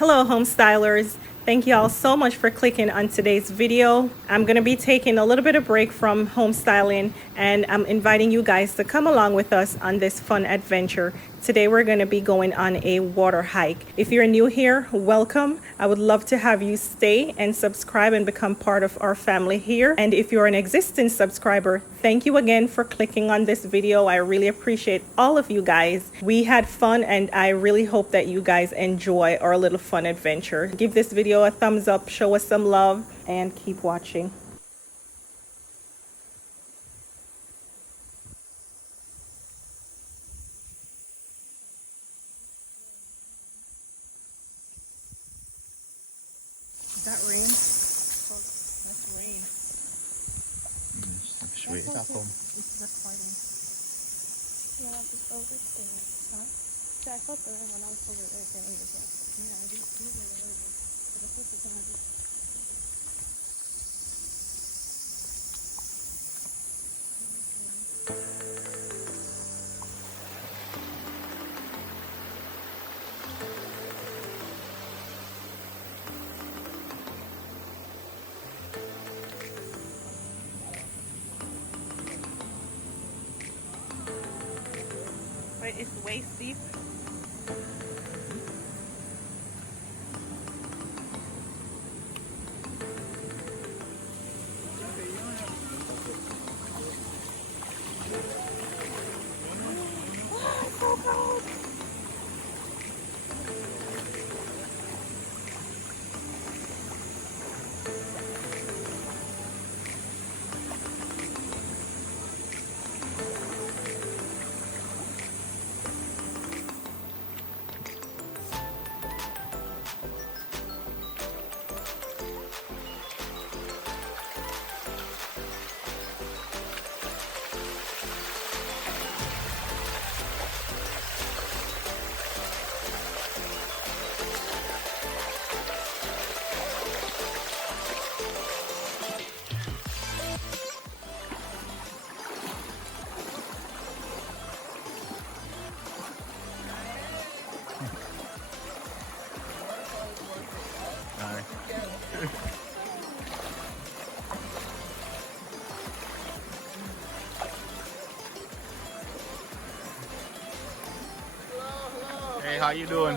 Hello home stylers. Thank you all so much for clicking on today's video. I'm going to be taking a little bit of break from home styling, and I'm inviting you guys to come along with us on this fun adventure. Today we're going to be going on a water hike. If you're new here, welcome. I would love to have you stay and subscribe and become part of our family here. And if you're an existing subscriber, thank you again for clicking on this video. I really appreciate all of you guys. We had fun, and I really hope that you guys enjoy our little fun adventure. Give this video a thumbs up, show us some love, and keep watching. Is that rain? Oh, that's rain. Sweet. It's recording. No, I was over there. Huh? So I felt the rain when I was over there. Then it was like, Yeah, I didn't see the rain. But I thought it was gonna be. But it's way steep. Hey, how you doing?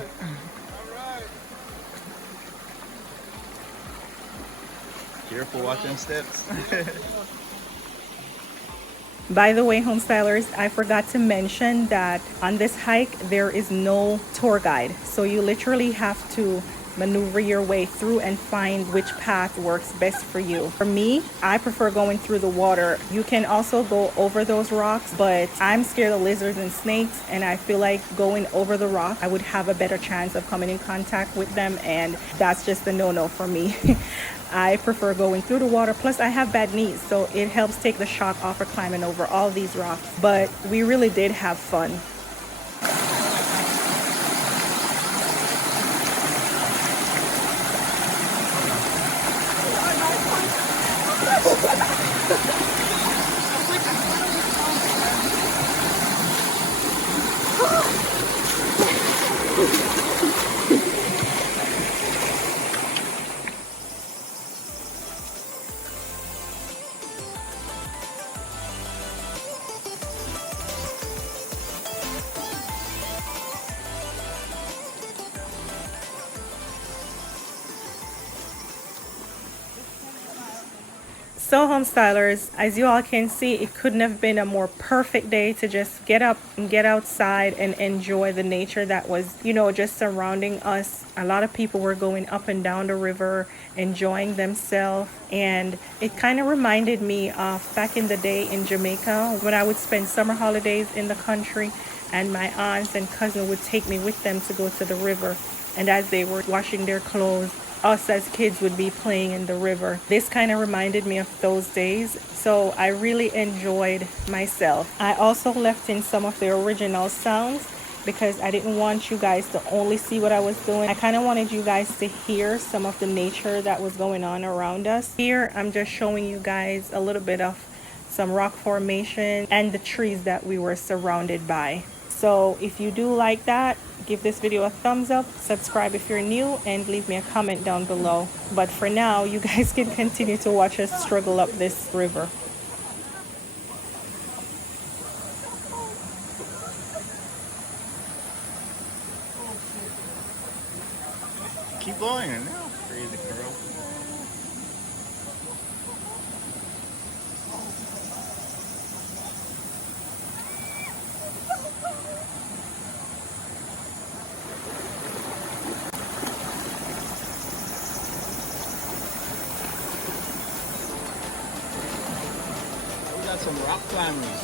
Careful watching steps. By the way, homestylers, I forgot to mention that on this hike there is no tour guide, so you literally have to maneuver your way through and find which path works best for you. For me, I prefer going through the water. You can also go over those rocks, but I'm scared of lizards and snakes, and I feel like going over the rock I would have a better chance of coming in contact with them, and that's just a no-no for me. I prefer going through the water, plus I have bad knees, so it helps take the shock off of climbing over all these rocks. But we really did have fun. So homestylers, as you all can see, it couldn't have been a more perfect day to just get up and get outside and enjoy the nature that was, just surrounding us. A lot of people were going up and down the river, enjoying themselves, and it kind of reminded me of back in the day in Jamaica when I would spend summer holidays in the country, and my aunts and cousins would take me with them to go to the river, and as they were washing their clothes, us as kids would be playing in the river. This kind of reminded me of those days, so I really enjoyed myself. I also left in some of the original sounds because I didn't want you guys to only see what I was doing. I kind of wanted you guys to hear some of the nature that was going on around us. Here I'm just showing you guys a little bit of some rock formation and the trees that we were surrounded by. So if you do like that, give this video a thumbs up, subscribe if you're new, and leave me a comment down below. But for now, you guys can continue to watch us struggle up this river. Keep going now. Crazy girl. We got some rock climbers.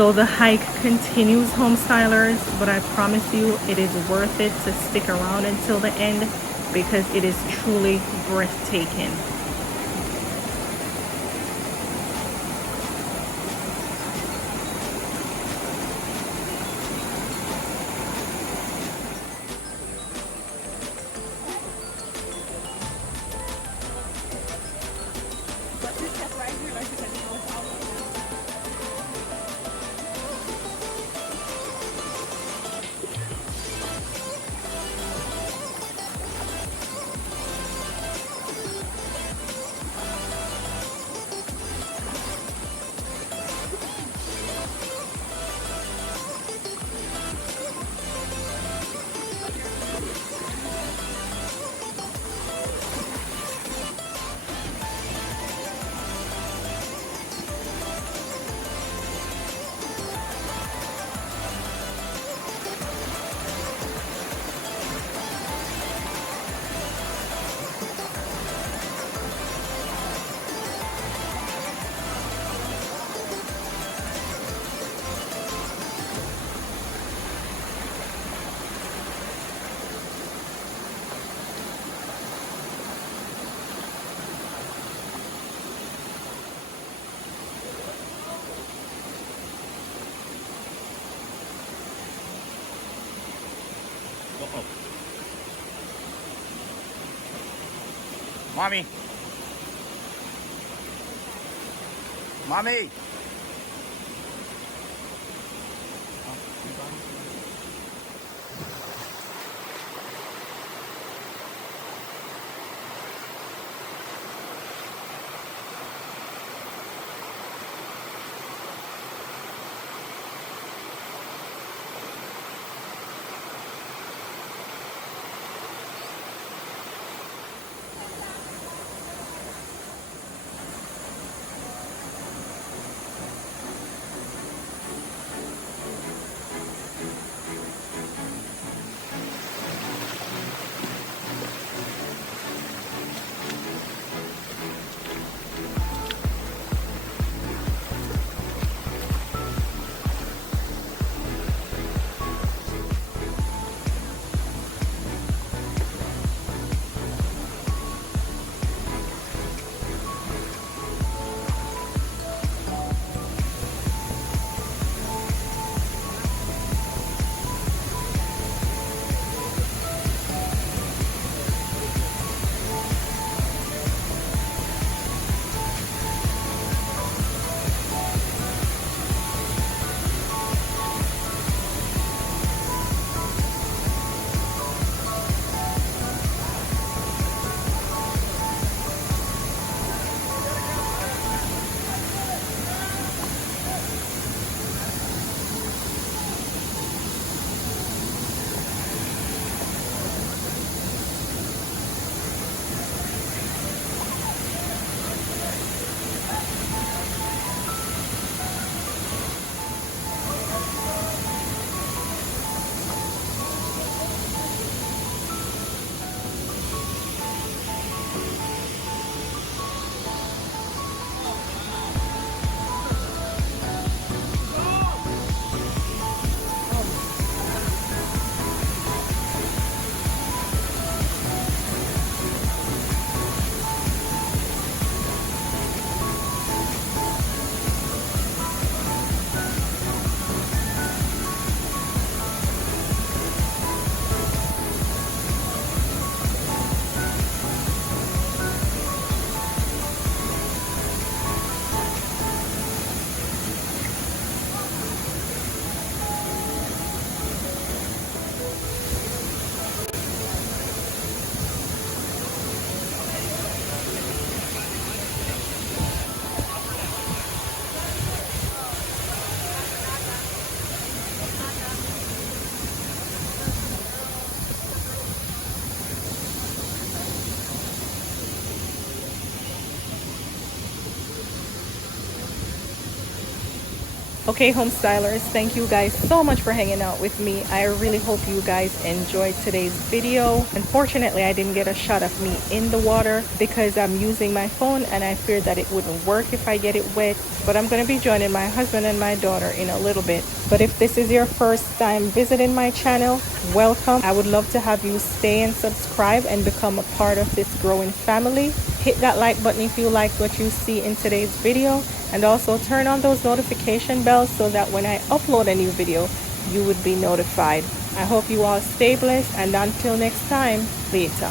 So the hike continues, homestylers, but I promise you it is worth it to stick around until the end because it is truly breathtaking. Mommy. Mommy. Okay, homestylers, thank you guys so much for hanging out with me. I really hope you guys enjoyed today's video. Unfortunately, I didn't get a shot of me in the water because I'm using my phone and I feared that it wouldn't work if I get it wet. But I'm going to be joining my husband and my daughter in a little bit. But if this is your first time visiting my channel, welcome. I would love to have you stay and subscribe and become a part of this growing family. Hit that like button if you liked what you see in today's video. And also turn on those notification bells so that when I upload a new video, you would be notified. I hope you all stay blessed, and until next time, later.